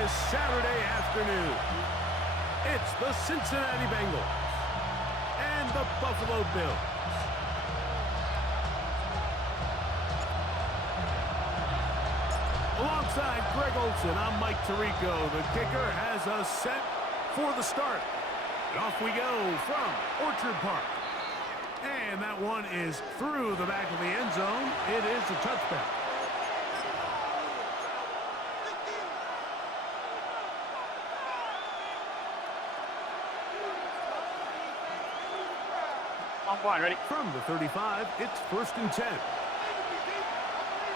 this Saturday afternoon. It's the Cincinnati Bengals and the Buffalo Bills. Alongside Greg Olsen, I'm Mike Tirico. The kicker has us set for the start. And off we go from Orchard Park. And that one is through the back of the end zone. It is a touchback. On one, ready? From the 35, it's 1st and 10.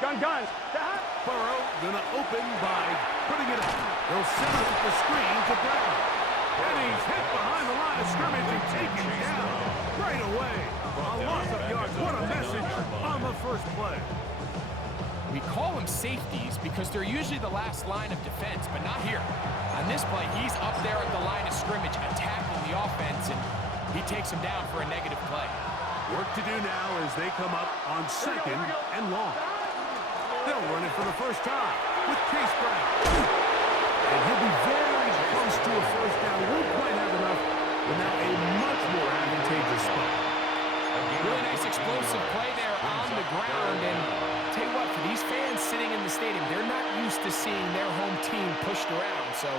Gun. Burrow gonna open by putting it up. They'll send it the screen to Brown. And he's hit behind the line of scrimmage and taken down right away. A loss of yards. What a message on the first play. We call them safeties because they're usually the last line of defense, but not here. On this play, he's up there at the line of scrimmage attacking the offense, and he takes him down for a negative play. Work to do now as they come up on 2nd and long. They'll run it for the first time with Chase Brown. And he'll be very close to a first down. Won't quite have enough, but now a much more advantageous spot. Really nice explosive play there on the ground. And tell you what, for these fans sitting in the stadium, they're not used to seeing their home team pushed around. So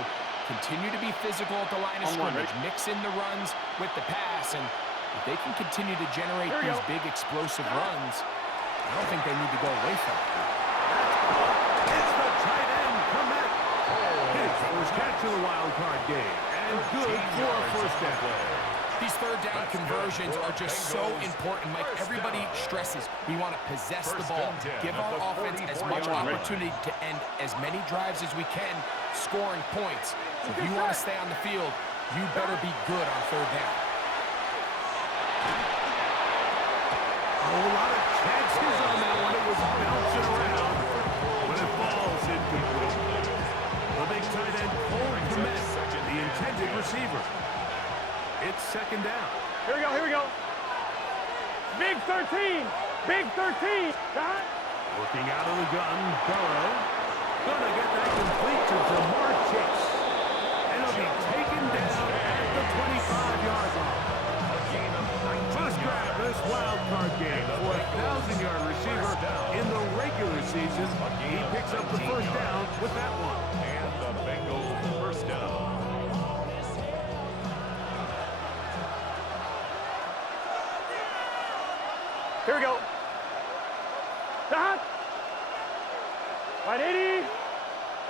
continue to be physical at the line of scrimmage. Mix in the runs with the pass. And if they can continue to generate these big explosive runs, I don't think they need to go away from it. It's the tight end, Komet. His first catch of the wild card game. And good for a first down. These third down conversions are just so important, Mike. Everybody stresses we want to possess the ball, give our offense as much opportunity to end as many drives as we can, scoring points. So if you want to stay on the field, you better be good on third down. A whole lot of chances on that one. It was bouncing around when it falls incomplete. The big tight end, Komet, the intended receiver. It's 2nd down. Here we go. Big 13. Working out of the gun, Burrow. Gonna get that complete to Jamar Chase. And he'll be taken down at the 25-yard line. First grab this wild card game for a 1,000-yard receiver in the regular season. He picks up the first down with that one. And the Bengals first down. Here we go. Stop. 180.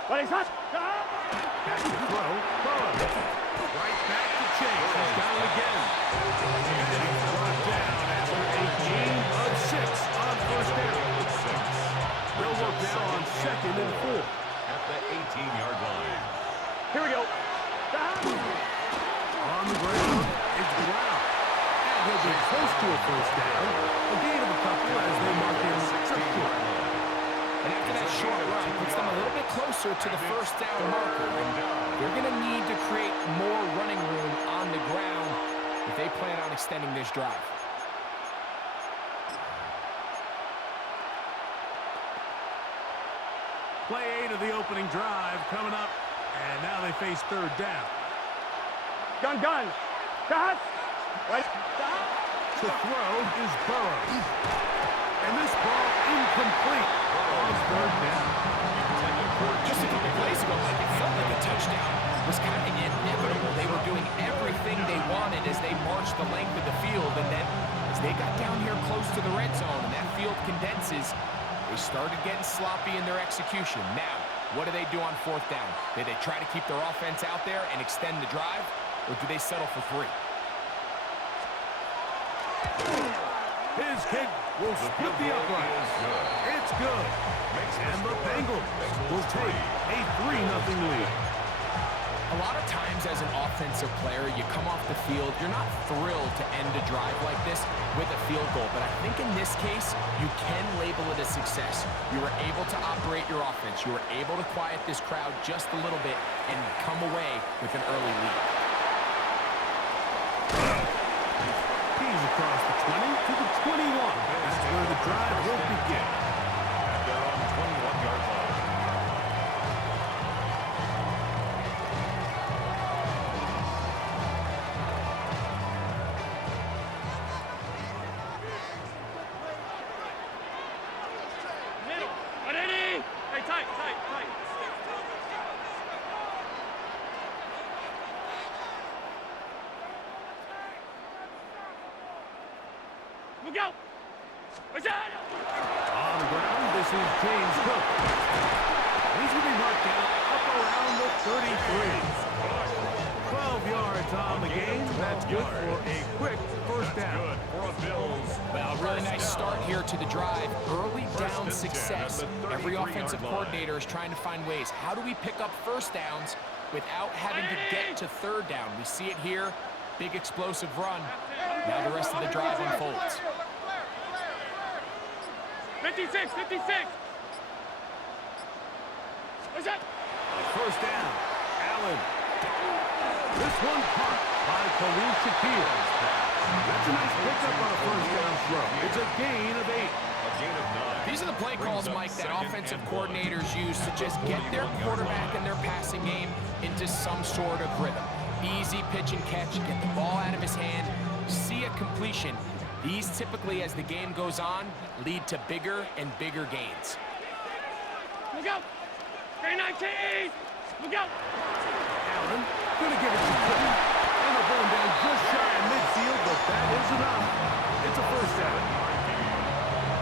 180. Back to throw. Burrow. Right back to Chase. He's got it again. And he's brought down after a gain of 6 on first down. They'll work now on 2nd and 4. At the 18-yard line. Here we go. On the ground, it's Brown. And he'll be close to a first down. A gain of a couple as they mark him short. And after that short run, puts them a little bit closer to the first down marker. And they're going to need to create more running room on the ground if they plan on extending this drive. Play 8 of the opening drive coming up. And now they face 3rd down. Gun. Stop. The throw is Burrow. And this ball incomplete on 3rd down. Just a couple plays ago, Mike, it felt like a touchdown was kind of inevitable. They were doing everything they wanted as they marched the length of the field. And then as they got down here close to the red zone and that field condenses, they started getting sloppy in their execution. Now, what do they do on 4th down? Do they try to keep their offense out there and extend the drive, or do they settle for 3? His kick will split the uprights. It's good. And the Bengals will take a 3-0 lead. A lot of times as an offensive player, you come off the field, you're not thrilled to end a drive like this with a field goal. But I think in this case, you can label it a success. You were able to operate your offense. You were able to quiet this crowd just a little bit and come away with an early lead. He's across the 20 to the 21. That's where the drive will begin. And they're on 21-yard line. Look out! What's that? On the ground, this is James Cook. He's going to be marked down up around the 33. 12 yards on the game. That's good for a quick first down. Well, really nice start here to the drive. Early down success. Every offensive coordinator is trying to find ways. How do we pick up first downs without having to get to third down? We see it here. Big explosive run. Now the rest of the drive unfolds. 56, 56! What's that? First down. Allen. This one caught by Khalil Shakir. That's a nice pickup on a first down throw. It's a gain of 8. These are the play calls, Mike, that offensive coordinators use to just get their quarterback and their passing game into some sort of rhythm. Easy pitch and catch, get the ball out of his hand, see a completion. These typically, as the game goes on, lead to bigger and bigger gains. Look out! 319! Look out! Allen going to get it to Cook. And a ball down just shy of midfield, but that is enough. It's a first down.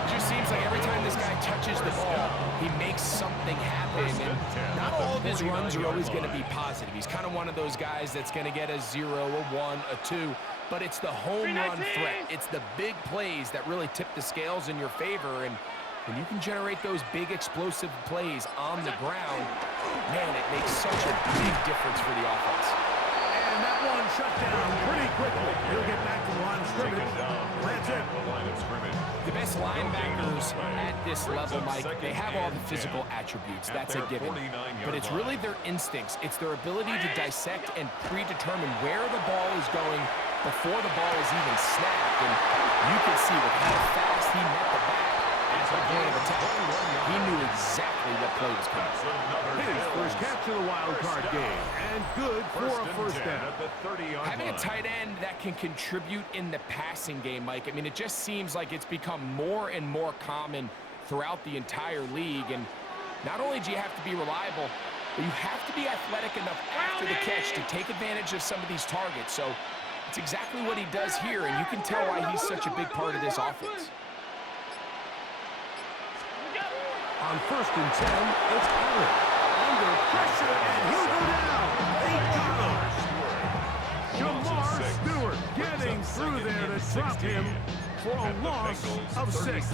It just seems like every time this guy touches the ball, he makes something happen. And not all of his runs are always going to be positive. He's kind of one of those guys that's going to get a 0, a 1, a 2. But it's the home run threat. It's the big plays that really tip the scales in your favor. And when you can generate those big explosive plays on the ground, man, it makes such a big difference for the offense. And that one shut down pretty quickly. He'll get back to the line of scrimmage. That's it. The best linebackers at this level, Mike, they have all the physical attributes. That's a given. But it's really their instincts. It's their ability to dissect and predetermine where the ball is going before the ball is even snapped. And you can see with how fast he met the back at the point of attack. He knew exactly what play was coming. His first catch of the wild card game. And good for a first down. Having a tight end that can contribute in the passing game, Mike, I mean, it just seems like it's become more and more common throughout the entire league. And not only do you have to be reliable, but you have to be athletic enough after the catch to take advantage of some of these targets. So it's exactly what he does here, and you can tell why he's such a big part of this offense. On first and 10, it's Allen. Under pressure, and he'll go down. They got him. Jamar Stewart getting through there to drop him for a loss of 6.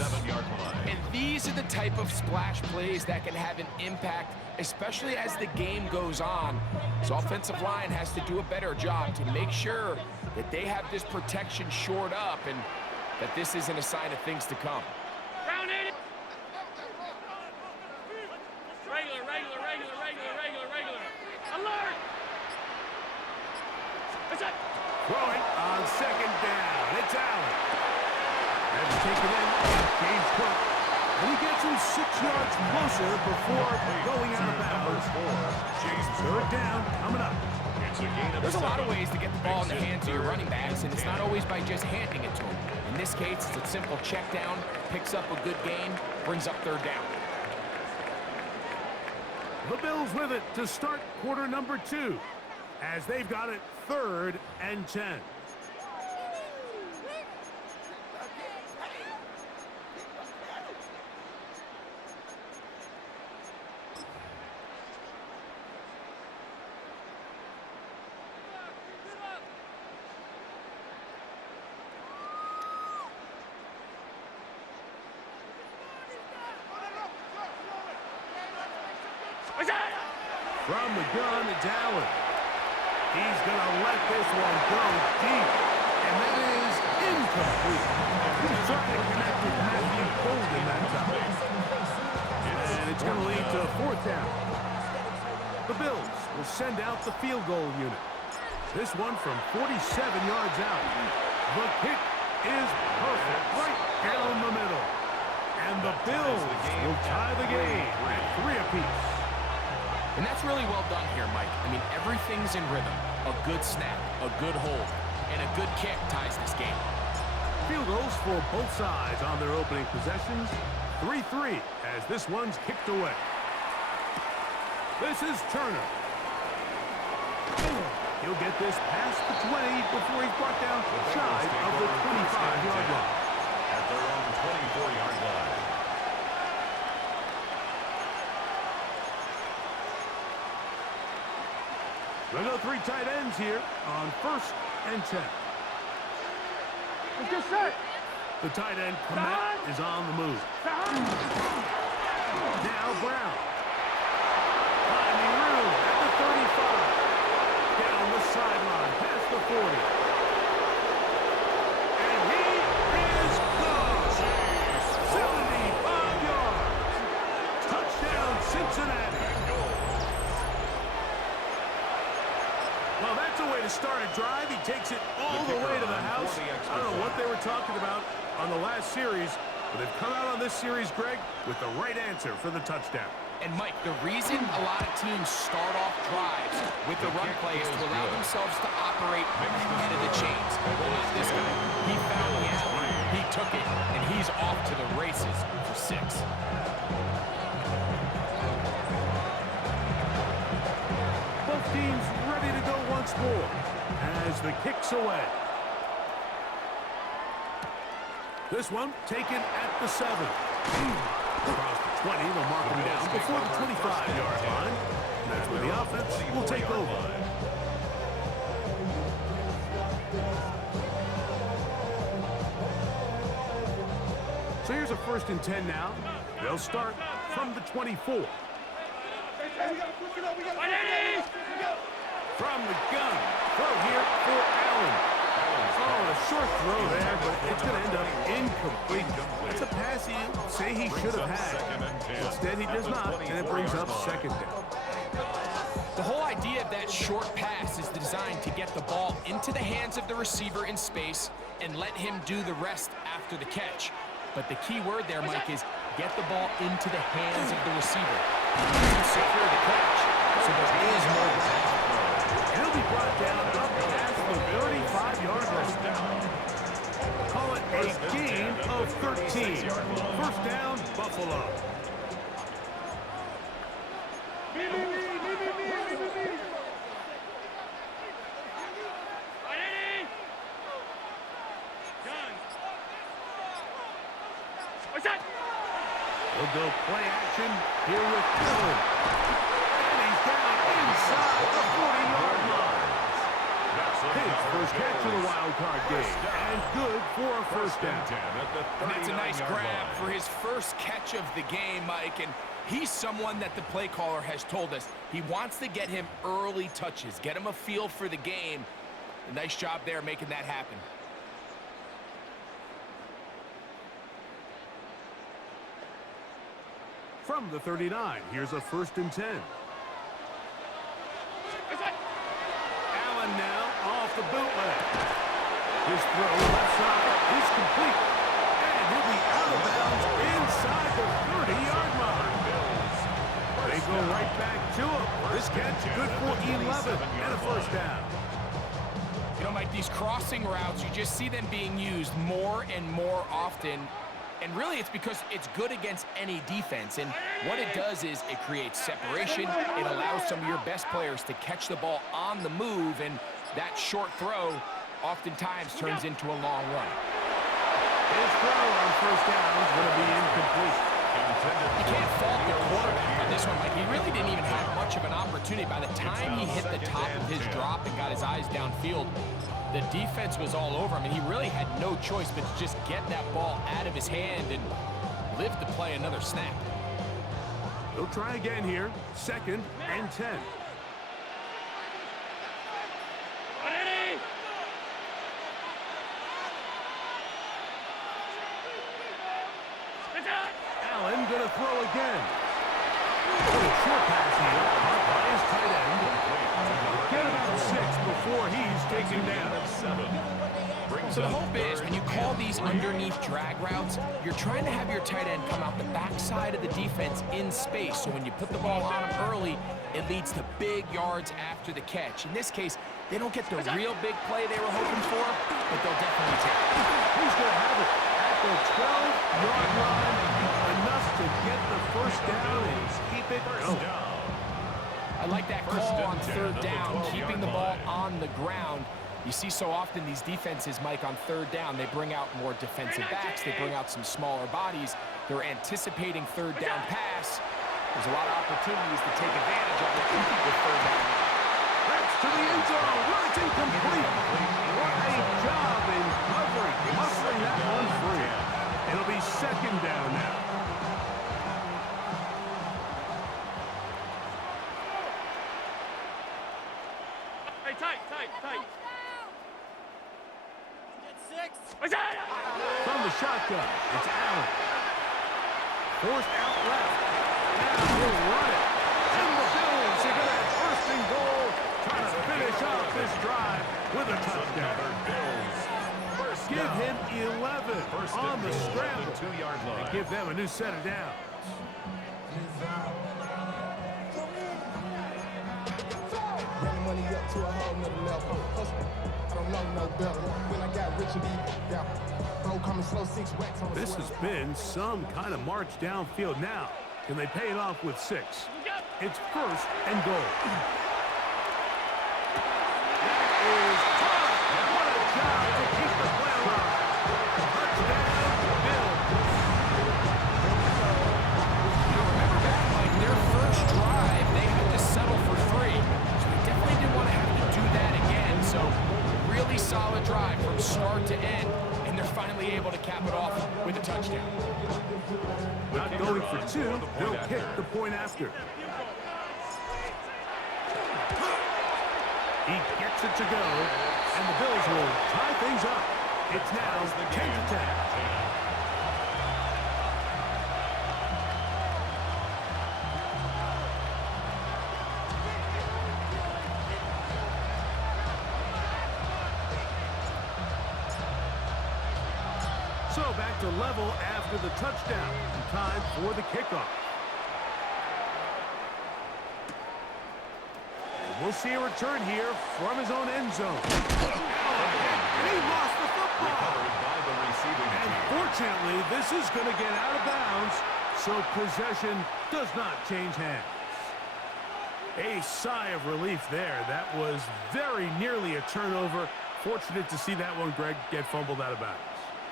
And these are the type of splash plays that can have an impact, especially as the game goes on. So offensive line has to do a better job to make sure that they have this protection shored up and that this isn't a sign of things to come. Round 80! Regular. Alert! What's that? Throwing on second down. It's Allen. That's taken in. James Cook. And he gets him 6 yards closer before going out of bounds. Third down coming up. There's a lot of ways to get the ball in the hands of your running backs, and it's not always by just handing it to them. In this case, it's a simple check down, picks up a good gain, brings up third down. The Bills with it to start quarter number 2, as they've got it 3rd and 10. From the gun, it's Allen. He's going to let this one go deep. And that is incomplete. He's trying to connect with Matthew Golden that time. And it's going to lead to 4th down. The Bills will send out the field goal unit. This one from 47 yards out. The kick is perfect, right down the middle. And the Bills will tie the game at 3 apiece. And that's really well done here, Mike. I mean, everything's in rhythm. A good snap, a good hold, and a good kick ties this game. Field goals for both sides on their opening possessions. 3-3 as this one's kicked away. This is Turner. He'll get this past the 20 before he's brought down shy of the 25-yard line. at their own 24-yard line. We'll go 3 tight ends here on 1st and 10. Let's get set. The tight end, Komet, is on the move. Now Brown. Finding room at the 35. Down the sideline, past the 40. And he is gone. 75 yards. Touchdown, Cincinnati. Well, that's a way to start a drive. He takes it all the way to the house. I don't know what they were talking about on the last series, but they've come out on this series, Greg, with the right answer for the touchdown. And, Mike, the reason a lot of teams start off drives with the run play is to allow themselves to operate ahead of the chains. Well, not this guy. He found the alley, he took it, and he's off to the races for 6. Both teams ready to go once more as the kick's away. This one taken at the 7. Across the 20, they'll mark him down before the 25-yard line. And that's where the offense will take over. So here's a 1st and 10 now. They'll start from the 24. From the gun. Throw here for Allen. Oh, a short throw there, but it's going to end up incomplete. It's a pass he say he should have had. Instead, he does not, and it brings up 2nd down. The whole idea of that short pass is designed to get the ball into the hands of the receiver in space and let him do the rest after the catch. But the key word there, Mike, is get the ball into the hands of the receiver. Secure the catch, so there is no pass. He'll be brought down up past the 35-yard line. Call it a gain of 13. 1st down, Buffalo. He'll go play action here with Allen. And he's down inside the 40-yard line. His first catch of the wild card game. And good for a 1st down. And that's a nice grab for his first catch of the game, Mike. And he's someone that the play caller has told us he wants to get him early touches, get him a feel for the game. A nice job there making that happen. From the 39, here's a 1st and 10. Allen now off the bootleg. His throw left side is complete. And he'll be out of bounds inside the 30-yard line. They go right back to him. This catch good for 11 and a 1st down. You know, Mike, these crossing routes, you just see them being used more and more often. And really, it's because it's good against any defense. And what it does is it creates separation. It allows some of your best players to catch the ball on the move. And that short throw oftentimes turns into a long run. His throw on 1st down is going to be incomplete. You can't fault the quarterback on this one, Mike. He really didn't even have much of an opportunity. By the time he hit the top of his drop and got his eyes downfield, the defense was all over him, and he really had no choice but to just get that ball out of his hand and live to play another snap. They'll try again here. 2nd and 10. Allen gonna throw again. Short pass here, caught by his tight end. Get about 6 before he's taken down. So the hope is when you call these underneath drag routes, you're trying to have your tight end come out the backside of the defense in space. So when you put the ball on him early, it leads to big yards after the catch. In this case, they don't get the real big play they were hoping for, but they'll definitely take it. He's gonna have it at the 12-yard line. Enough to get the 1st down and keep it going. I like that call on 3rd down, keeping the ball on the ground. You see so often these defenses, Mike, on third down, they bring out more defensive backs. They bring out some smaller bodies. They're anticipating third down pass. There's a lot of opportunities to take advantage of it with third down. That's to the end zone. Well, it's incomplete. What a job in covering, hustling that one free. It'll be second down now. Hey, tight. From the shotgun, it's Allen. Forced out left. Now he'll run it. And the Bills are going to have first and goal, trying to finish off this drive with a touchdown. Give him 11 on the scramble. 2-yard line. And give them a new set of downs. Money up to a whole nother level. I don't know no better. When I got rich and down, bro, coming slow 6 racks on the This has been some kind of march downfield. Now, can they pay it off with 6? It's first and goal. That is tough. What a job to keep the play alive. Touchdown, Bills. Remember back, Mike, their first drive, they had to settle for 3. So they definitely didn't want to have to do that again. So really solid drive from start to end, and they're finally able to cap it off with a touchdown. Not going for 2, they'll kick the point after. He gets it to go, and the Bills will tie things up. It's now 10-10. So back to level after the touchdown. Time for the kickoff. And we'll see a return here from his own end zone. And he lost the football. Recovered by the receiving And team. fortunately, this is going to get out of bounds, so possession does not change hands. A sigh of relief there. That was very nearly a turnover. Fortunate to see that one, Greg, get fumbled out of bounds.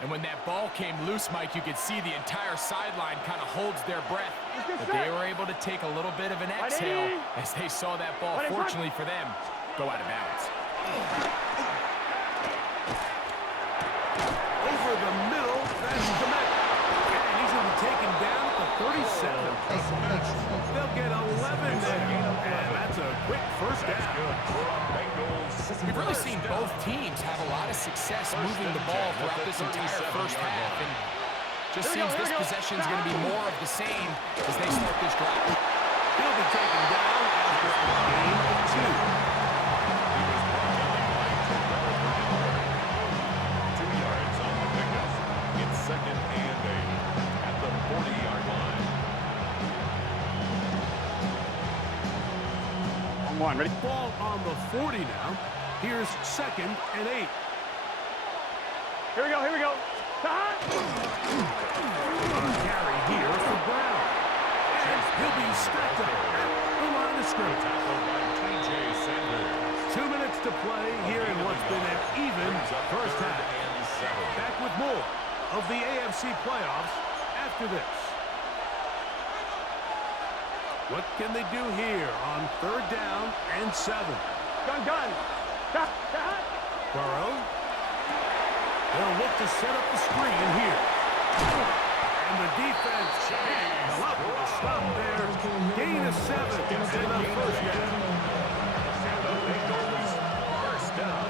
And when that ball came loose, Mike, you could see the entire sideline kind of holds their breath. But they were able to take a little bit of an exhale as they saw that ball, fortunately for them, go out of bounds. Over the middle, that's Komet. And he's going to be taken down at the 37. They'll get 11 there. And that's a quick first down. We've really seen both teams have a lot of success moving the ball throughout this entire first half. And just seems this possession is going to be more of the same as they start this drive. He'll be taken down after a gain of 2. 2 yards on the pickup. It's second and 8 at the 40-yard line. On one, ready? Ball on the 40 now. Here's second and 8. Here we go. On a carry here for Brown. And he'll be stacked up at the line of scrimmage. Tackled by T.J. Sanders. 2 minutes to play here in what's been an even first half. And 7. Back with more of the AFC playoffs after this. What can they do here on third down and 7? Gun. Burrow. They'll look to set up the screen here. And the defense held up with a stop there. Gain of 7 and a first down. First down.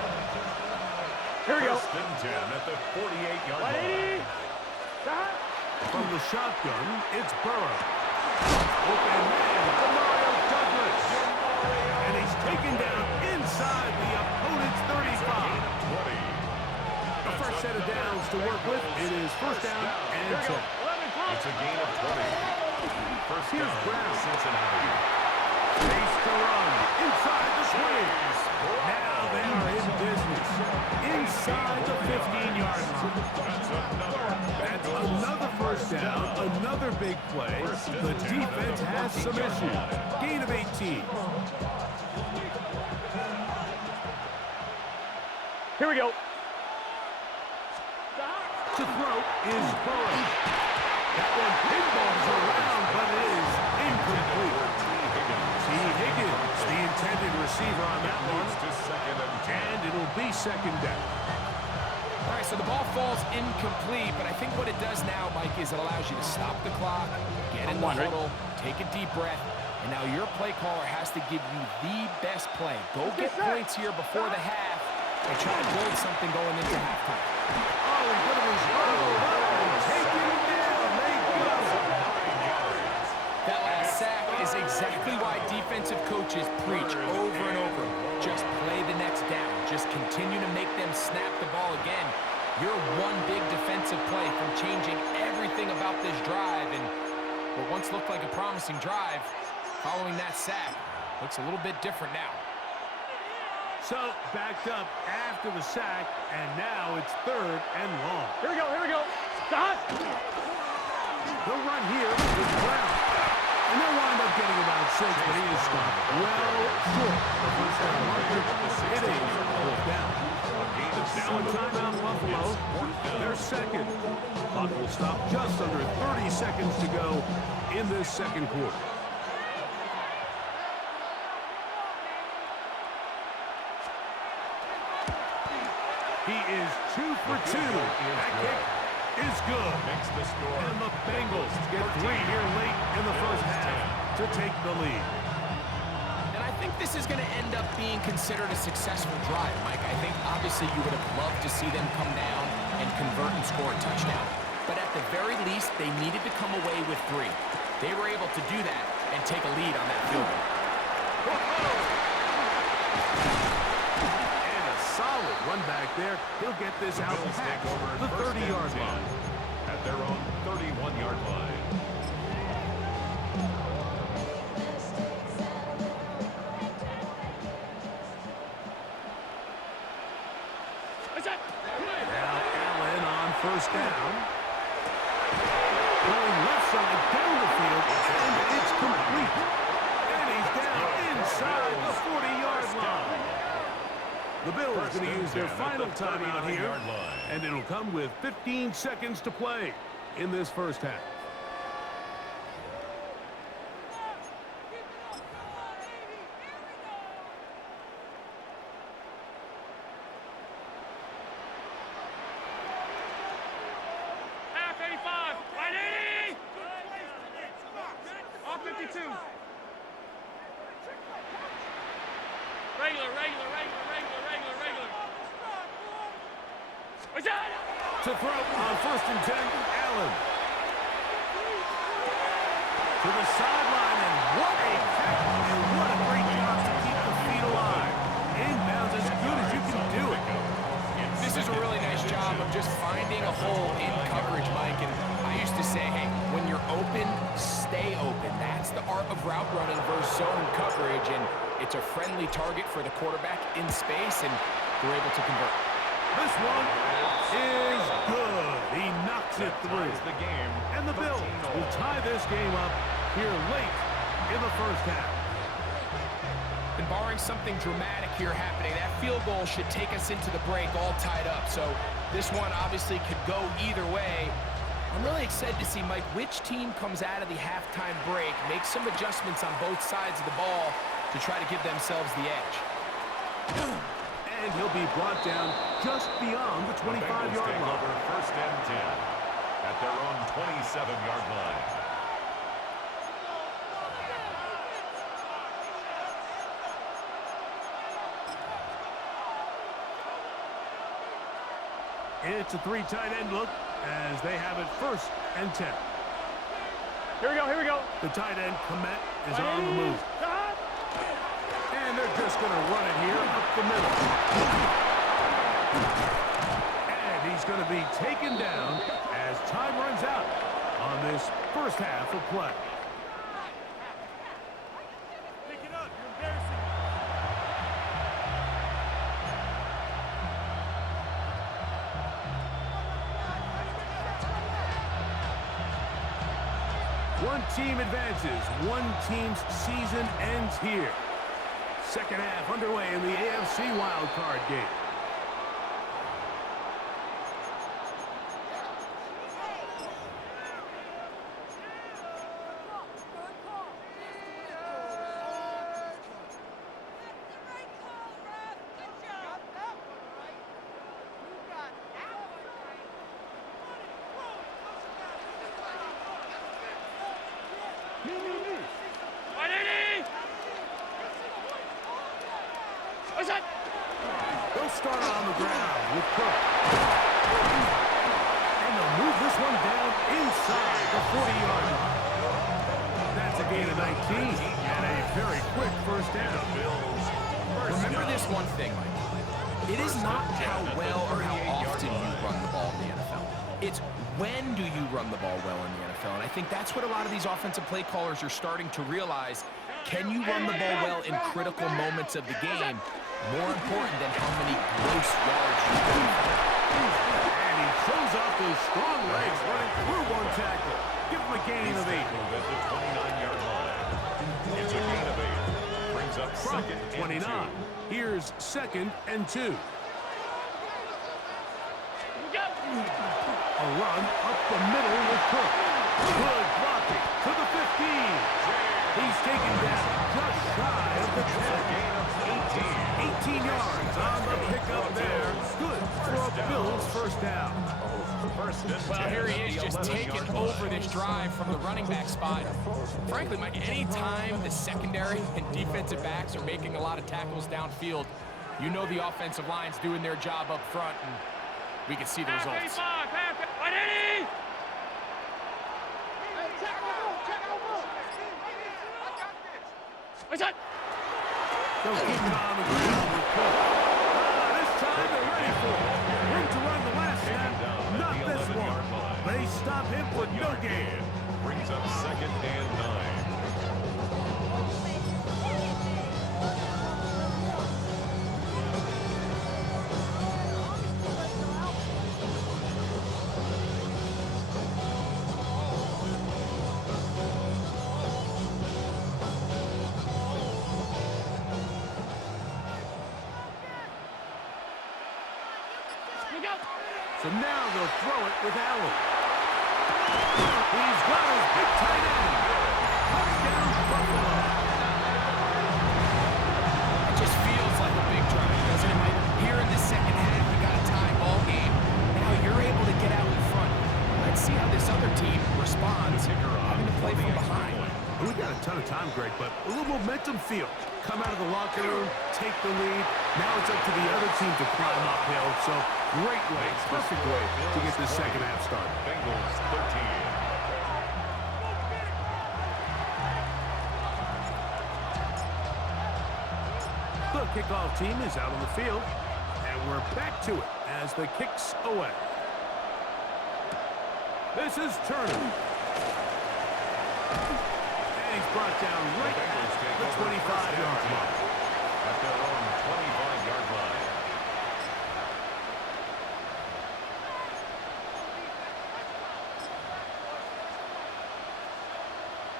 Here we go. First and 10 at the 48-yard line. 180. From the shotgun, it's Burrow. Open man, Demario Douglas. And he's taken down inside the opponent's 35. 20. The first set of downs to work with. It is first down and 10. It's a gain of 20. First Here's down, Brown. Cincinnati. Face to run. Inside the swing. Now they are in business. Inside the 15-yard line. That's another first down. Another big play. The defense has some issues. Gain of 18. Here we go. To throw is Burrow. That one pinballs around, but it is incomplete. T. Higgins, the intended receiver on that one. And it'll be second down. All right, so the ball falls incomplete, but I think what it does now, Mike, is it allows you to stop the clock, get in the huddle, take a deep breath, and now your play caller has to give you the best play. Go get points here before the half and try to build something going into halftime. Oh, he put his taking him down. They go. That last sack is exactly why defensive coaches preach over and over. Just play the next down. Just continue to make them snap the ball again. You're one big defensive play from changing everything about this drive. And what once looked like a promising drive, following that sack, looks a little bit different now. So, backed up after the sack, and now it's third and long. Here we go, here we go. Stop! The run here is Brown. And they'll wind up getting about 6, but he is stopped well short. The first down marker, it is fourth down. Now in timeout, Buffalo, their second. Clock will stop just under 30 seconds to go in this second quarter. He is 2 for 2. That kick is good. And the Bengals get 3 here late in the first half to take the lead. And I think this is going to end up being considered a successful drive, Mike. I think obviously you would have loved to see them come down and convert and score a touchdown. But at the very least, they needed to come away with 3. They were able to do that and take a lead on that field goal. Solid run back there. He'll get this out past the 30-yard line. At their own 31-yard line. Now Allen on first down. Going left side down the field, and it's complete. And he's down inside the 40-yard line. The Bills going to use their final timeout here, and it'll come with 15 seconds to play in this first half. Half 85. Right 80. All 52. Regular. To throw on first and 10, Allen. To the sideline, and what a catch, and what a great job to keep the feet alive. Inbounds as good as you can do it. This is a really nice job of just finding a hole in coverage, Mike. And I used to say, hey, when you're open, stay open. That's the art of route running versus zone coverage. And it's a friendly target for the quarterback in space, and they're able to convert. This one is good. He knocks it through. And the Bills will tie this game up here late in the first half. And barring something dramatic here happening, that field goal should take us into the break all tied up. So this one obviously could go either way. I'm really excited to see, Mike, which team comes out of the halftime break, make some adjustments on both sides of the ball to try to give themselves the edge. And he'll be brought down just beyond the 25-yard line. First and 10 at their own 27-yard line. It's a 3 tight end look as they have it first and 10. Here we go. The tight end, Komet, is on the move. And they're just going to run it here up the middle. And he's going to be taken down as time runs out on this first half of play. Pick it up. You're embarrassing. One team advances. One team's season ends here. Second half underway in the AFC wildcard game. They'll start on the ground with Cook. And they'll move this one down inside the 40-yard line. That's a gain of 19 and a very quick first down. Remember this one thing, Mike. It is not how well or how often you run the ball in the NFL. It's when do you run the ball well in the NFL? And I think that's what a lot of these offensive play callers are starting to realize. Can you run the ball well in critical moments of the game? More important than how many gross yards you do. And he shows off those strong legs running through one tackle. Give him a gain of 8. At the 29-yard line. It's a gain of 8. Brings up From second the and 29. 2. Here's 2nd and 2. A run up the middle with Cook. Good blocking to the 15. He's taken down just shy of the 10. 18 yards on the pickup there. Good for a Bills first down. Well, here he is just taking over this drive from the running back spot. Frankly, Mike, any time the secondary and defensive backs are making a lot of tackles downfield, you know the offensive line's doing their job up front, and we can see the results. They'll keep it on the ground with Cook. This time they're ready for it. Room to run the last snap. Not this one. They stop him for no gain. Brings up second and 9. So now they'll throw it with Allen. He's got his big tight end. Touchdown, Buffalo. It just feels like a big drive, doesn't it, Mike? Here in the second half, you got a tie ball game. Now you're able to get out in front. Let's see how this other team responds, having to play from behind. We got a ton of time, Greg, but a little momentum feel. Come out of the locker room, take the lead. Now it's up to the other team to climb uphill. So great way, perfect way to get this second half started. Bengals 13. The kickoff team is out on the field, and we're back to it as the kick's away. This is Turner. And he's brought down right at the 25-yard line. At their own 25-yard line.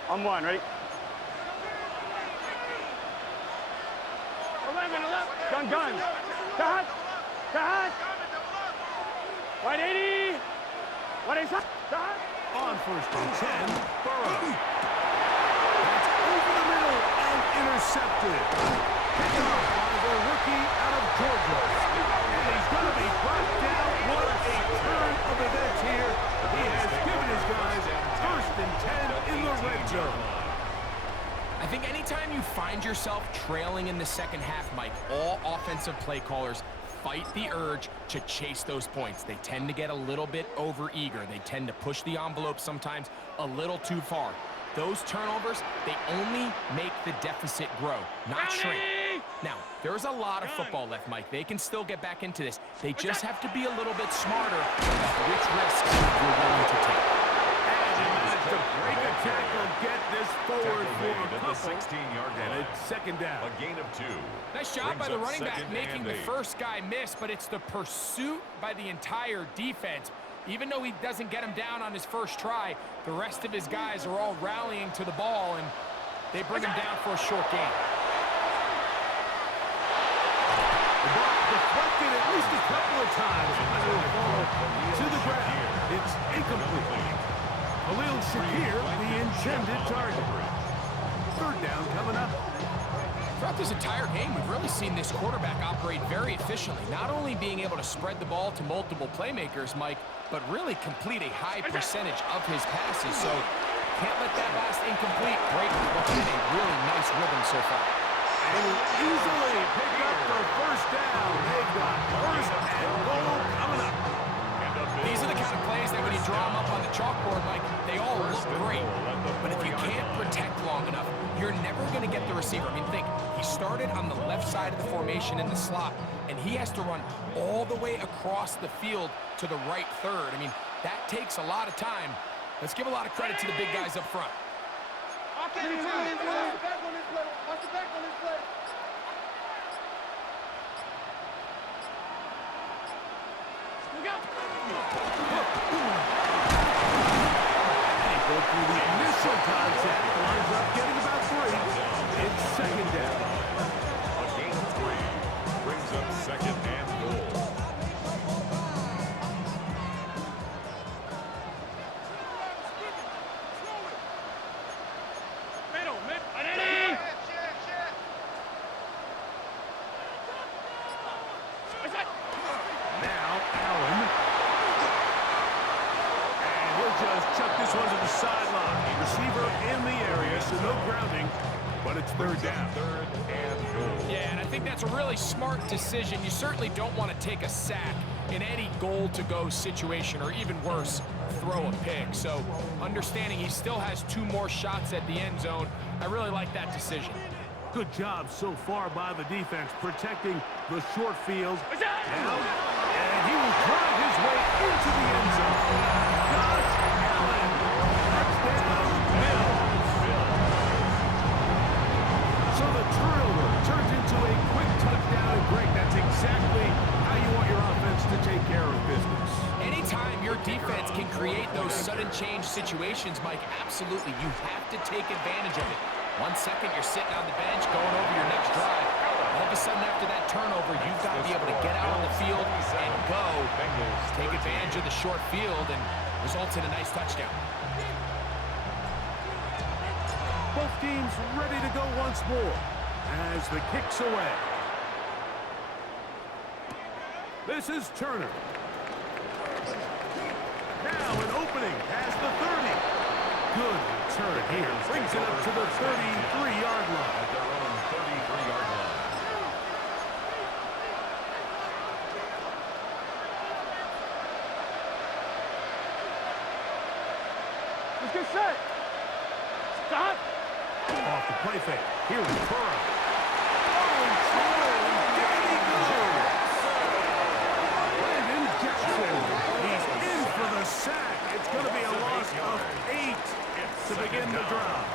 On one, ready? 11. Gun. Cut. Right 80. What is that? On 1st and 10, Burrow. That's over the middle and intercepted. Picked off by the rookie out of Georgia. And he's going to be brought down. What a turn of events here. He has given his guys 1st and 10 in the red zone. I think anytime you find yourself trailing in the second half, Mike, all offensive play callers fight the urge to chase those points. They tend to get a little bit over-eager. They tend to push the envelope sometimes a little too far. Those turnovers, they only make the deficit grow, not shrink. Now, there's a lot of football left, Mike. They can still get back into this. They just have to be a little bit smarter about which risks you're willing to take. And he managed to break a tackle, get this forward for a couple. 16-yard line. And it's second down. A gain of 2. Nice job by Brings the up running back second making and the 8. first guy miss, but it's the pursuit by the entire defense. Even though he doesn't get him down on his first try, the rest of his guys are all rallying to the ball, and they bring him down for a short gain. The ball deflected at least a couple of times, and it will fall to the ground. It's incomplete. Khalil Shakir, the intended target. 3rd down coming up. Throughout this entire game, we've really seen this quarterback operate very efficiently, not only being able to spread the ball to multiple playmakers, Mike, but really complete a high percentage of his passes. So can't let that last incomplete break what's been a really nice rhythm so far. And he will easily pick up the for a first down. They've got first and goal coming up. These are the kind of plays that when you draw them up on the chalkboard, Mike, they all look great. But if you can't protect long enough, you're never going to get the receiver. I mean, think, he started on the left side of the formation in the slot, and he has to run all the way across the field to the right third. I mean, that takes a lot of time. Let's give a lot of credit to the big guys up front. Watch the back on this play. Watch the back on this play. Look out. They go through the initial contact. Lines up getting about 3. It's second down. A gain of 3 brings up second and goal. Now Allen. And he'll just chuck this one to the sideline. Receiver in the area, so no grounding, but it's third down. Third and goal. Yeah, and I think that's a really smart decision. You certainly don't want to take a sack in any goal-to-go situation, or even worse, throw a pick. So understanding he still has 2 more shots at the end zone, I really like that decision. Good job so far by the defense protecting the short field. Now, and he will drive his way into the end zone. Josh Allen, touchdown, Bills. So the turnover turns into a quick touchdown, and Greg, that's exactly how you want your offense to take care of business. Anytime your defense can create those sudden change situations, Mike, absolutely, you have to take advantage of it. 1 second, you're sitting on the bench, going over your next drive. All of a sudden, after that turnover, you've got to be able to get out on the field and go. Take advantage of the short field and results in a nice touchdown. Both teams ready to go once more as the kick's away. This is Turner. Now an opening past the 30. Good return here. Brings it up to the 33-yard line. At their own 33-yard line. Let's get set. Stop. Off the play fake. Here is Burrow. Oh, trouble. There he goes. Landon Jackson. He's in for the sack. It's going to be a loss of 8 to begin the drive.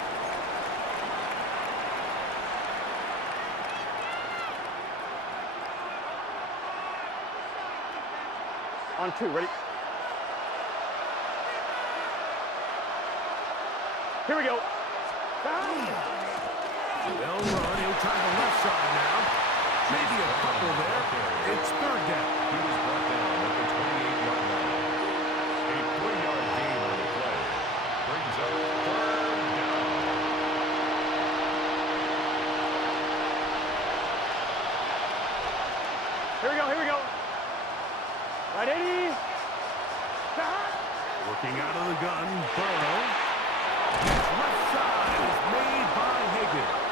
On 2, ready? Here we go. They'll run. He'll try the left side now. Maybe a couple there. It's third down. He was brought down at the 28-yard line. A 3-yard gain on the play brings up third down. Here we go, here we go. Right, 80. Working out of the gun, Burrow. Left side is made by Higgins.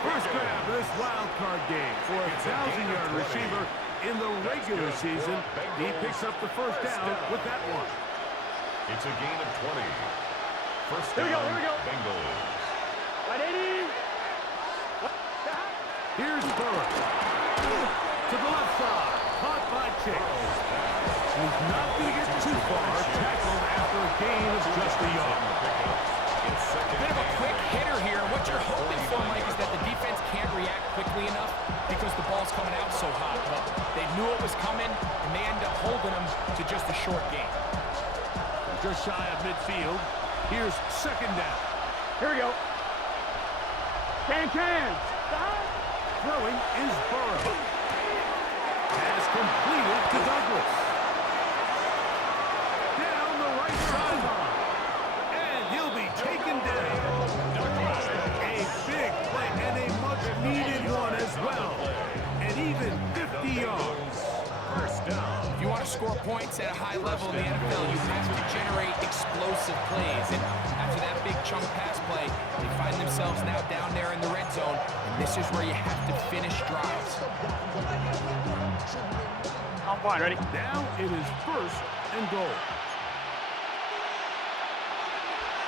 First grab of this wild card game for a 1,000-yard receiver in the regular season. He picks up the first down with that one. It's a gain of 20. First Here we down, go, here we go. Bengals. Right, 80. Here's Burrow. To the left side. Caught by Chase. He's not going to get too far. Tackled after a gain of just a yard. Bit of a quick hitter here. What you're hoping for, Mike, is that the defense can't react quickly enough because the ball's coming out so hot. But they knew it was coming, and they end up holding them to just a short gain. Just shy of midfield. Here's second down. Here we go. Can. Throwing is Burrow. Pass completed to Douglas. Down the right sideline. And he'll be taken down. A big play and a much-needed one as well. And even 50 yards. First down. If you want to score points at a high level in the NFL, you have to generate explosive plays. And after that big chunk pass play, they find themselves now down there in the red zone, and this is where you have to finish drives. On point, ready? Now it is first and goal.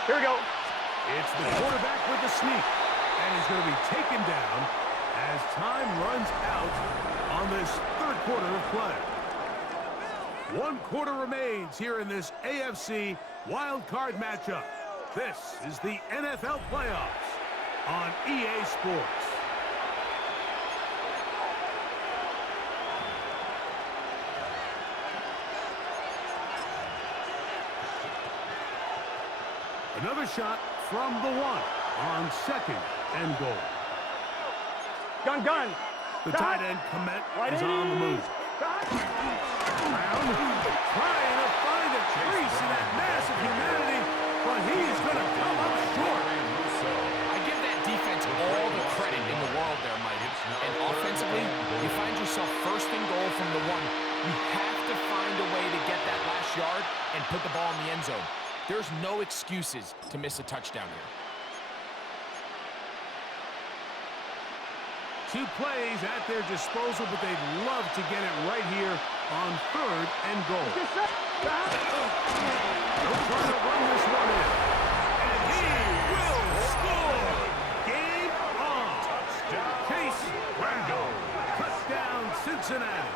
Here we go. It's the quarterback with the sneak, and he's going to be taken down as time runs out on this third quarter of play. 1 quarter remains here in this AFC wild card matchup. This is the NFL playoffs on EA Sports. Another shot from the 1 on second and goal. Gun. The tight end, Komet, is on the move. Brown trying to find a crease in that mass of humanity, but he's going to come up short. I give that defense all the credit in the world there, Mike. And offensively, you find yourself first and goal from the 1. You have to find a way to get that last yard and put the ball in the end zone. There's no excuses to miss a touchdown here. 2 plays at their disposal, but they'd love to get it right here on third and goal. They'll try to run this one in. And he will score! Game on! Chase Brown! Touchdown, Cincinnati!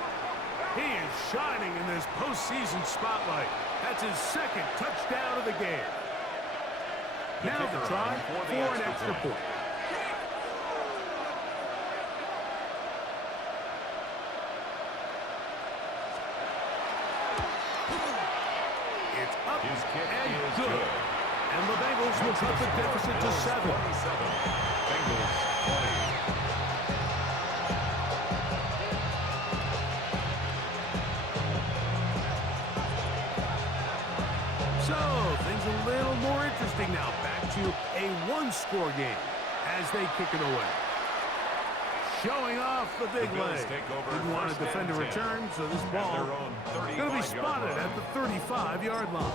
He is shining in this postseason spotlight. That's his second touchdown of the game. Now the try for an extra point. It's up and good. And the Bengals will cut the deficit to 7. Bengals 20. So, things a little more interesting now. Back to a 1-score game as they kick it away. Showing off the big leg. Didn't want to defend a return, so this ball going to be spotted at the 35-yard line.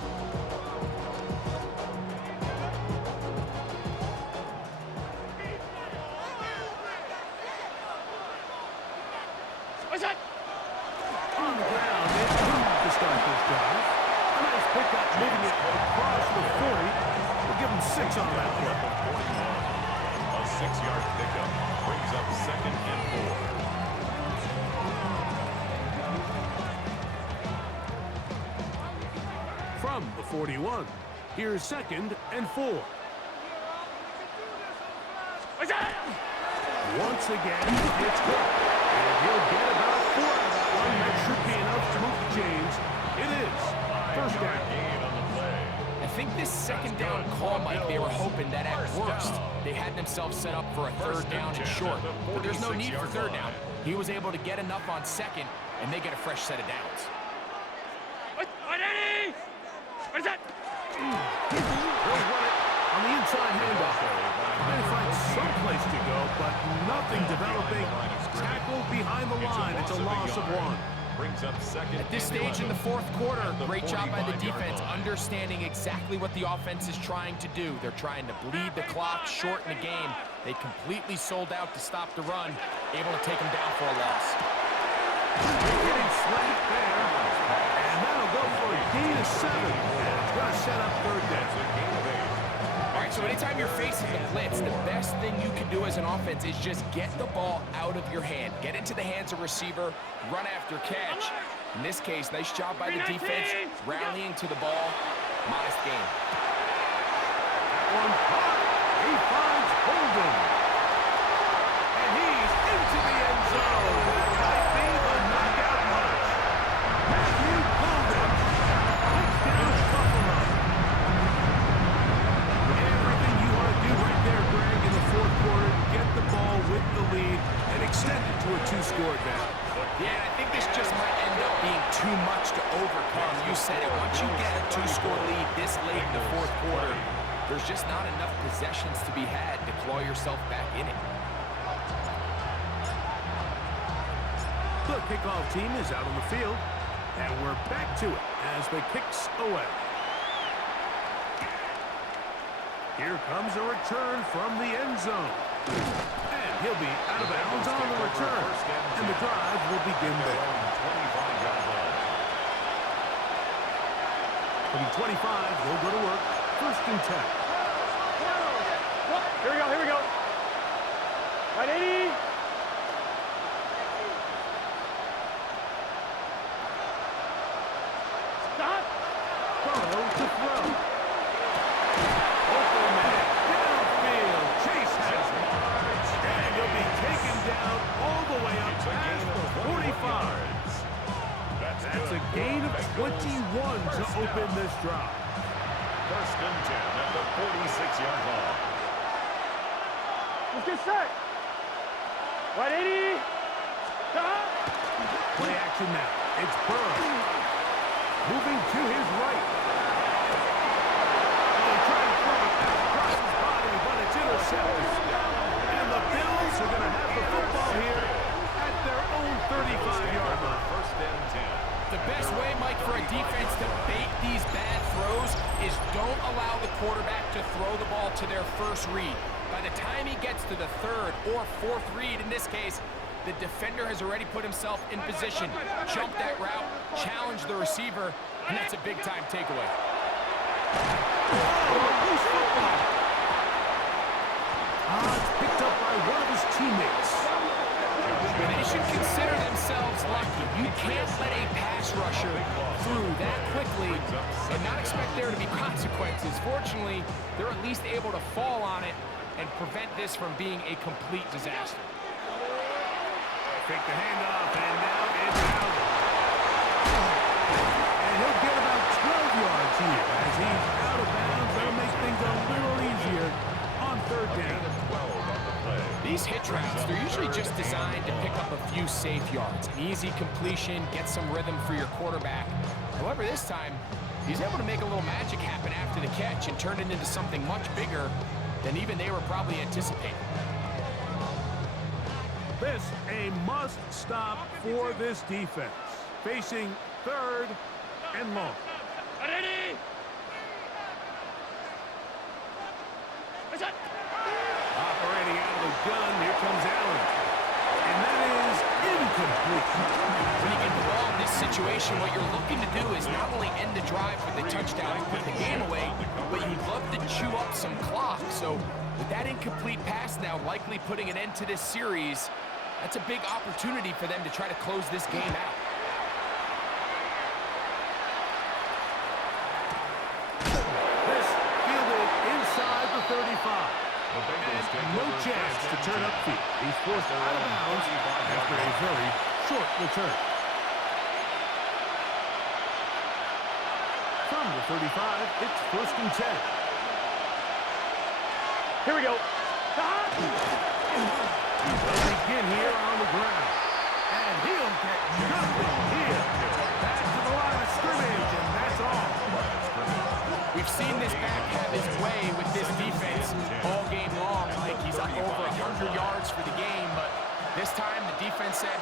What's that? On the ground, it moved to start this drive. A nice pickup, moving it across the 40. We'll give them 6 on that play. A 6-yard pickup brings up second and 4. From the 41, here's second and 4. What's that? Once again, it's good. And he'll get about 4 out of that one. That should be enough to move the chains. It is first down. I think this second down call, Mike, they were hoping that at worst they had themselves set up for a third down and short. But there's no need for third down. He was able to get enough on second, and they get a fresh set of downs. What is that? They'll run it on the inside handoff. Trying to find some place to go, but nothing developing. Tackled behind the line. It's a loss of 1. Brings up second. At this stage in the fourth quarter, great job by the defense, understanding exactly what the offense is trying to do. They're trying to bleed the clock, shorten the game. They completely sold out to stop the run, able to take them down for a loss. Getting slapped there, and that'll go for a gain of 7. And it's going to set up third down. All right, so anytime you're facing the blitz, the best thing you can do as an offense is just get the ball out of your hand. Get into the hands of receiver, run after catch. In this case, nice job by the defense, rallying to the ball. Modest game. That one caught. He finds Holden. And he's into the end zone. That might be the knockout punch. Matthew Holden. Touchdown, Buffalo. Everything you want to do right there, Greg, in the fourth quarter, get the ball with the lead and extend it to a 2-score advantage. Yeah, I think this just might end up being too much to overcome. You said it. Once you get a 2-score lead this late in the fourth quarter, there's just not enough possessions to be had to claw yourself back in it. The kickoff team is out on the field. And we're back to it as the kick's away. Here comes a return from the end zone. And he'll be out of bounds on the return. And the drive will begin there. From 25, they'll go to work. First and 10. Here we go, here we go. Right, 80. Stop. Burrow to throw. Open man. Downfield. Chase has margin. And he'll be taken down all the way up past the 45. That's a gain of 21 to open this drive. First and 10 at the 46-yard line. Let's get set. Right, 80. Stop. Play action now. It's Burrow. Moving to his right. And trying to throw it back across his body, but it's intercepted. And the Bills are going to have the football here at their own 35-yard line. First and 10. The best way, Mike, for a defense to bait these bad throws is don't allow the quarterback to throw the ball to their first read. By the time he gets to the third or fourth read, in this case, the defender has already put himself in position, jumped that route, challenged the receiver, and that's a big-time takeaway. Loose football. It's picked up by one of his teammates. They should consider themselves lucky. You can't let a pass rusher through that quickly and not expect there to be consequences. Fortunately, they're at least able to fall on it and prevent this from being a complete disaster. Fake the handoff, and now it's Allen. And he'll get about 12 yards here as he's out of bounds. That'll make things a little easier on third down. These hitch routes, they're usually just designed to pick up a few safe yards. An easy completion, get some rhythm for your quarterback. However, this time, he's able to make a little magic happen after the catch and turn it into something much bigger than even they were probably anticipating. This a must-stop for this defense. Facing third and long. Ready. What's that? Operating out of the gun, here comes Allen. And that is incomplete. When you get the ball in this situation, what you're looking to do is not only end the drive with the touchdown and put the game away, but you'd love to chew up some clock. So with that incomplete pass now likely putting an end to this series, that's a big opportunity for them to try to close this game out. This fielded inside the 35. And no chance to turn upfield. He's forced out of bounds after a very short return. From the 35, it's first and 10. Here we go. They'll begin here on the ground. And he'll get nothing here. Back to the line of scrimmage, and that's all. We've seen this back have his way with this defense all game long. Like he's up over 100 yards for the game, but this time the defense said,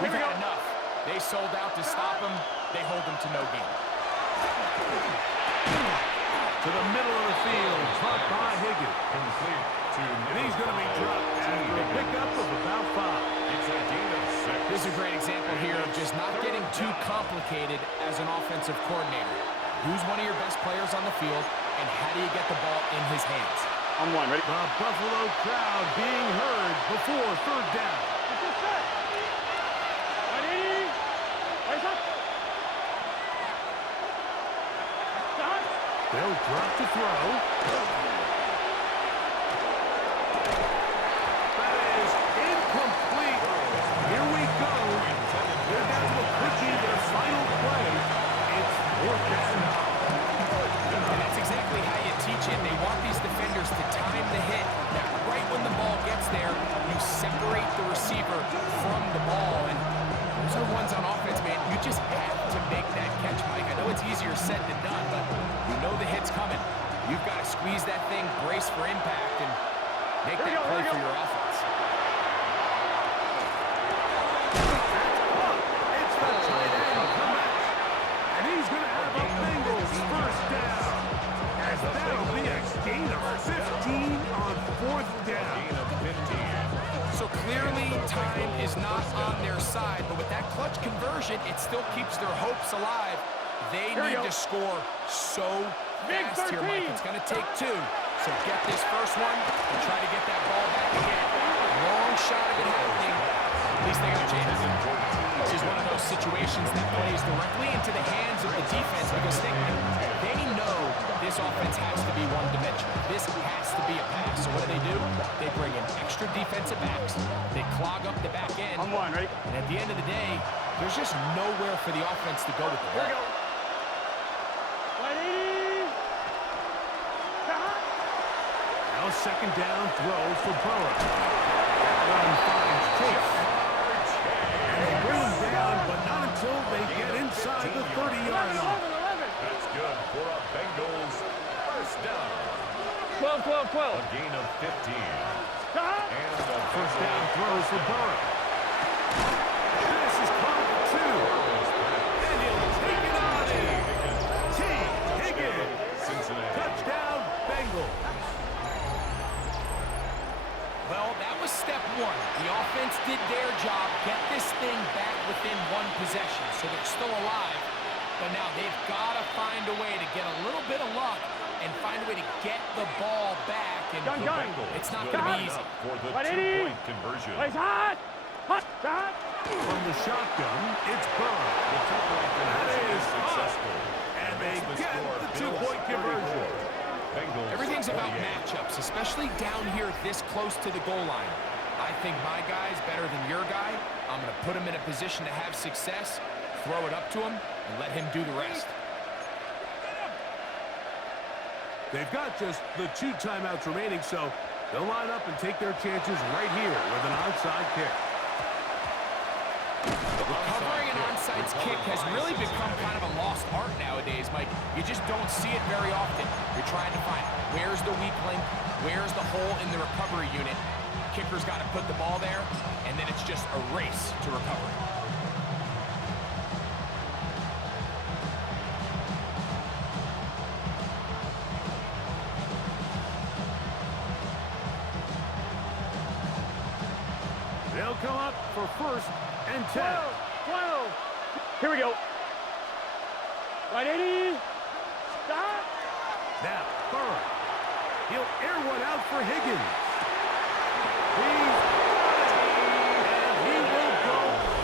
we've had enough. They sold out to stop him. They hold him to no gain. To the middle of the field, caught by Higgins. Complete to And he's going to be dropped after a pickup of about 5. It's a gain of 6. This is a great example here of just not getting too complicated as an offensive coordinator. Who's one of your best players on the field, and how do you get the ball in his hands? On one, ready? The Buffalo crowd being heard before third down. Let's get set. Ready. Raise up. Stop. They'll drop to throw. That is incomplete. Here we go. They're down to a quickie, their final play. It's fourth down. And that's exactly how you teach it. They want these defenders to time the hit. That right when the ball gets there, you separate the receiver from the ball. And those are ones on offense, man. You just have to make that catch, Mike. I know it's easier said than done, but you know the hit's coming. You've got to squeeze that thing, brace for impact, and make that play for your offense. It's the tight end comeback. time is not on their side, but with that clutch conversion, it still keeps their hopes alive. They need to score so fast here, Mike. It's going to take two. So get this first one and try to get that ball back again. Long shot of it happening. At least they got a chance. This is one of those situations that plays directly into the hands of the defense because they know this offense has to be one-dimensional. This has to be a pass. So what do? They bring in extra defensive backs. They clog up the back end. On one, ready? And at the end of the day, there's just nowhere for the offense to go with the ball. Here we go. 180. Now second down throw for Burrow. That one finds Chase. And they bring him down, but not until they get inside the 30-yard line. That's good for a Bengals first down. 12, 12, 12. A gain of 15. And the First down throws for Burrow. This is caught at 2. And he'll take it on in. T. Higgins. Cincinnati. Touchdown, Bengals. Well, that was step one. The offense did their job, get this thing back within one possession, so they're still alive. But now they've got to find a way to get a little bit of luck and find a way to get the ball back. And it's not going to be easy. For the 180. two-point conversion. Place hot. Hot. Hot. From the shotgun, it's Burrow. The two-point That conversion is successful. And they Makes the get score the Bills 2-point conversion. 34. Bengals Everything's about 28. matchups, especially down here this close to the goal line. I think my guy's better than your guy. I'm going to put him in a position to have success, throw it up to him, and let him do the rest. They've got just the 2 timeouts remaining, so they'll line up and take their chances right here with an onside kick. Recovering an onside kick has really become kind of a lost art nowadays, Mike. You just don't see it very often. You're trying to find where's the weak link, where's the hole in the recovery unit. Kicker's got to put the ball there, and then it's just a race to recovery. They'll come up for first and 10. 12. Here we go. 180. Stop. Now, Burrow. He'll air one out for Higgins. He's got it. And he will go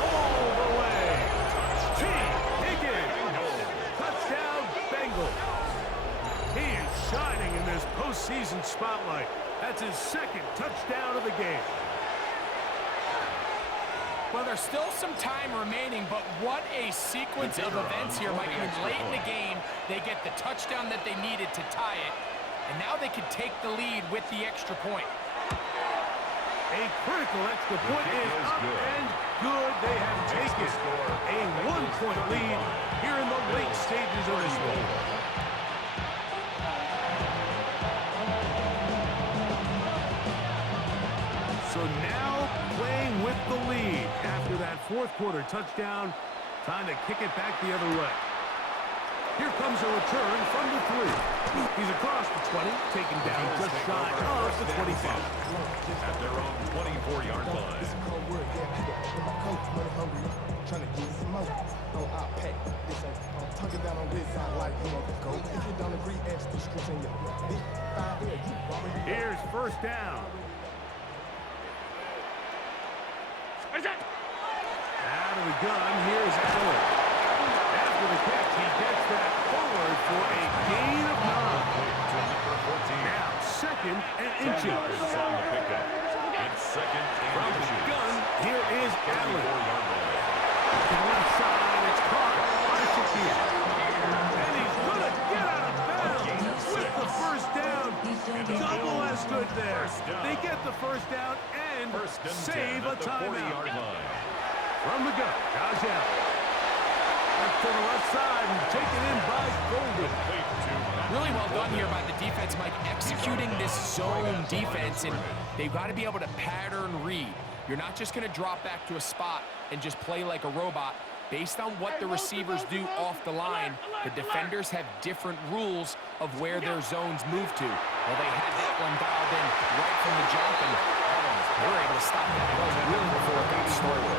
all the way. T. Higgins. Touchdown, Bengals. He is shining in this postseason spotlight. That's his second touchdown of the game. Well, there's still some time remaining, but what a sequence of events here, Mike. I mean, late in the game, they get the touchdown that they needed to tie it, and now they can take the lead with the extra point. A critical extra point is up and good. They have taken a 1-point lead here in the late stages of this one. So now playing with the lead after that fourth quarter touchdown. Time to kick it back the other way. Here comes a return from the 3. He's across the 20, taken down just shy of the 25. At their own 24-yard line. This is cold word, yeah. In my coat, money hungry, trying to get some more. Oh, I'll pack. This ain't, I'm tugging down on this side like, you know, go. If you don't agree, ask the streets in your big 5 there. You already know. Here's first down. Out of the gun, here's Allen. After the catch, he gets that forward for a gain of 9. Now, second and inches. On the pickup. It's second and From the inches. gun, here is Allen. 34-yard line. To the left side, it's caught by Shakir. And he's going to get out of bounds with the first down. Double as good there. They get the first down and First and 10 save a at the timeout. 40-yard line. From the gun, Josh Allen. Back to the left side and taken in by Golden. Really well done here by the defense, Mike, executing this zone defense, and they've got to be able to pattern read. You're not just going to drop back to a spot and just play like a robot. Based on what the receivers do off the line, the defenders have different rules of where their zones move to. Well, they had that one dialed in right from the jump, and They were able to stop that run really before it got started.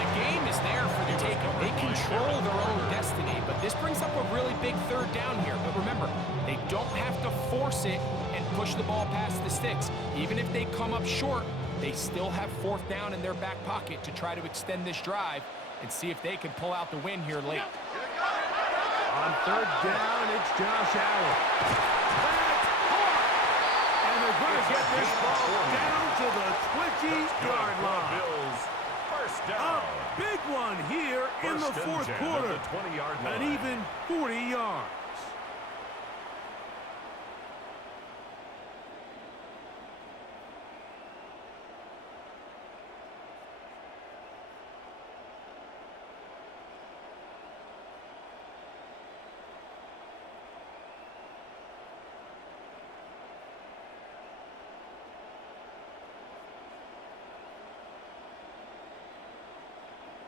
The game is there for the taking. They control their own destiny, but this brings up a really big third down here. But remember, they don't have to force it and push the ball past the sticks. Even if they come up short, they still have fourth down in their back pocket to try to extend this drive and see if they can pull out the win here late. On third down, it's Josh Allen. That's hard. And they're going to get this ball down to the 20-yard line. Bills, first A down. big one here in the First and fourth 10 at quarter. the 20-yard line. An even 40 yards.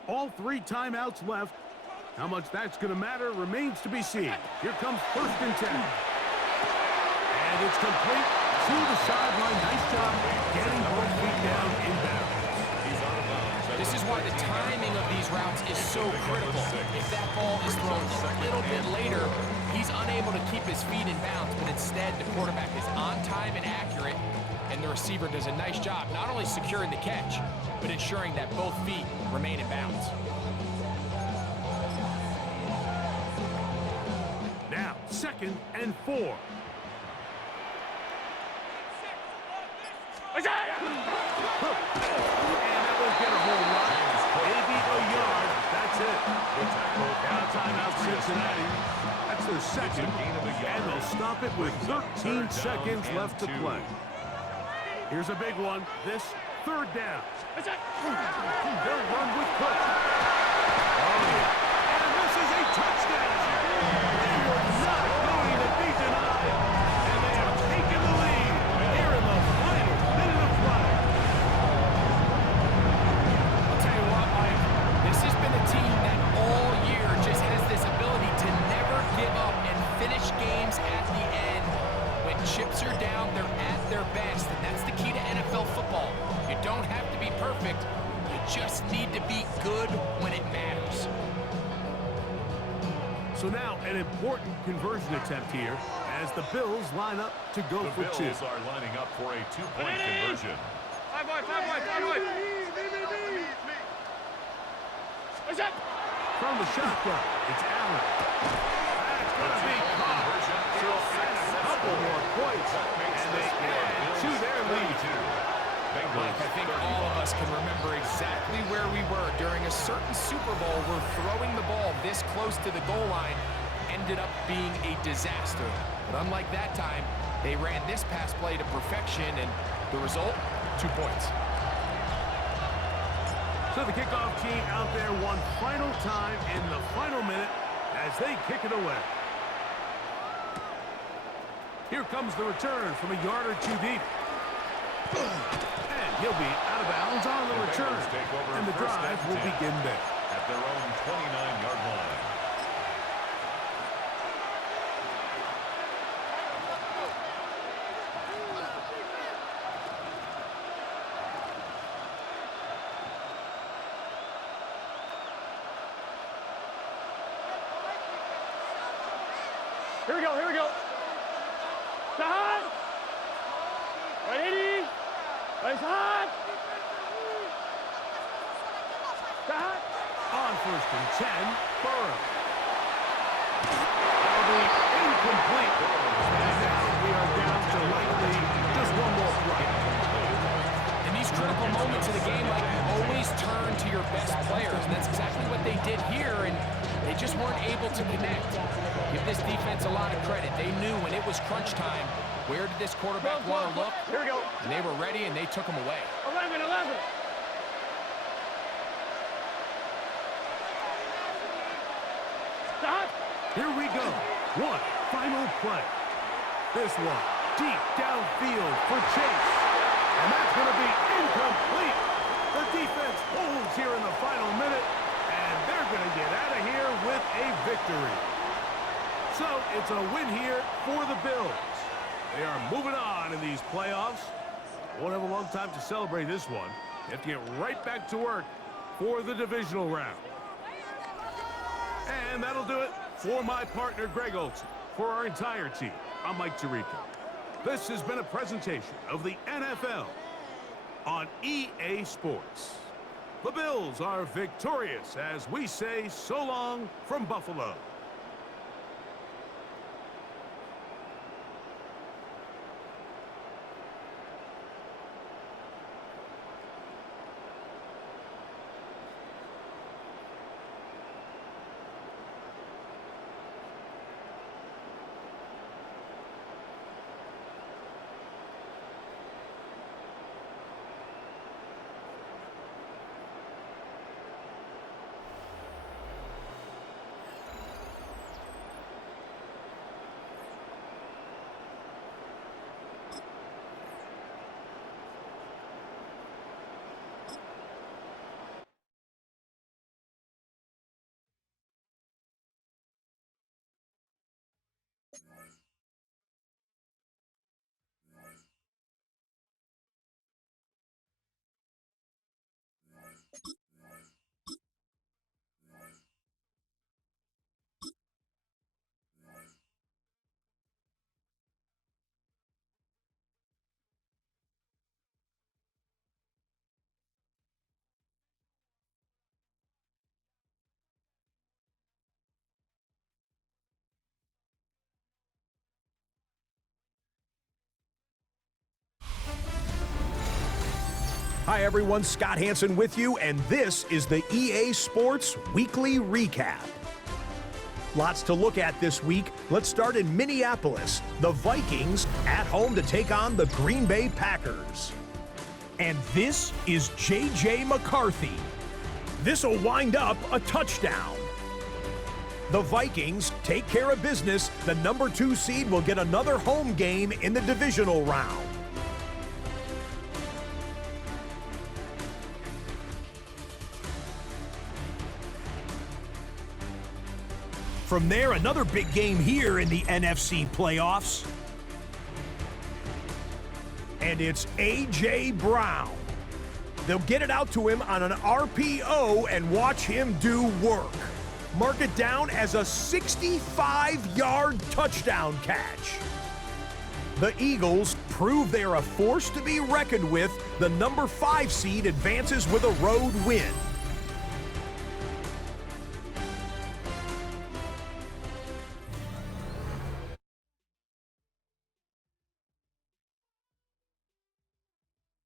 All 3 timeouts left. How much that's going to matter remains to be seen. Here comes first and 10. And it's complete to the sideline. Nice job getting both feet down in bounds. This is why the timing of these routes is so critical. If that ball is thrown a little bit later, he's unable to keep his feet in bounds, but instead the quarterback is on time and accurate, and the receiver does a nice job not only securing the catch, but ensuring that both feet remain in bounds. Now, second and 4. And that won't get a whole lot. Maybe a yard. That's it. Now timeout Cincinnati. That's their second. And they'll stop it with 13 seconds left to play. Here's a big one. This third down. They'll run with Cook. Oh, yeah. And this is a touchdown. They were not going to be denied. And they have taken the lead here in the final minute of play. I'll tell you what, Mike, this has been a team that all year just has this ability to never give up and finish games at the end. When chips are down, they're at their best, and that's the key to NFL football. You don't have to be perfect. You just need to be good when it matters. So now an important conversion attempt here as the Bills line up to go The for 2. Bills are lining up for a 2-point conversion. From the shotgun, it's Allen. That's going to be caught. So that's a couple more points, and they add to their lead. Mike, I think all of us can remember exactly where we were during a certain Super Bowl where throwing the ball this close to the goal line ended up being a disaster. But unlike that time, they ran this pass play to perfection, and the result, 2 points. So the kickoff team out there one final time in the final minute as they kick it away. Here comes the return from a yard or 2 deep. And he'll be out of bounds on the return. And the drive will begin there. At their own 29-yard line. Here we go, here we go. Side. 180. Right side. Side. On first and 10, Burrow. That'll be incomplete. And now we are down to likely just one more play. In these critical moments of the game, like, you always turn to your best players, and that's exactly what they did here, and they just weren't able to connect. Give this defense a lot of credit. They knew when it was crunch time, where did this quarterback want to look? Here we go. And they were ready, and they took him away. 11. Stop. Here we go. One final play. This one deep downfield for Chase. And that's going to be incomplete. The defense holds here in the final minute, and they're going to get out of here with a victory. So it's a win here for the Bills. They are moving on in these playoffs. Won't have a long time to celebrate this one. You have to get right back to work for the divisional round. And that'll do it for my partner, Greg Olson. For our entire team, I'm Mike Tirico. This has been a presentation of the NFL on EA Sports. The Bills are victorious as we say so long from Buffalo. Hi everyone, Scott Hansen with you, and this is the EA Sports Weekly Recap. Lots to look at this week. Let's start in Minneapolis. The Vikings at home to take on the Green Bay Packers. And this is J.J. McCarthy. This'll wind up a touchdown. The Vikings take care of business. The number 2 seed will get another home game in the divisional round. From there, another big game here in the NFC playoffs. And it's A.J. Brown. They'll get it out to him on an RPO and watch him do work. Mark it down as a 65-yard touchdown catch. The Eagles prove they are a force to be reckoned with. The number 5 seed advances with a road win.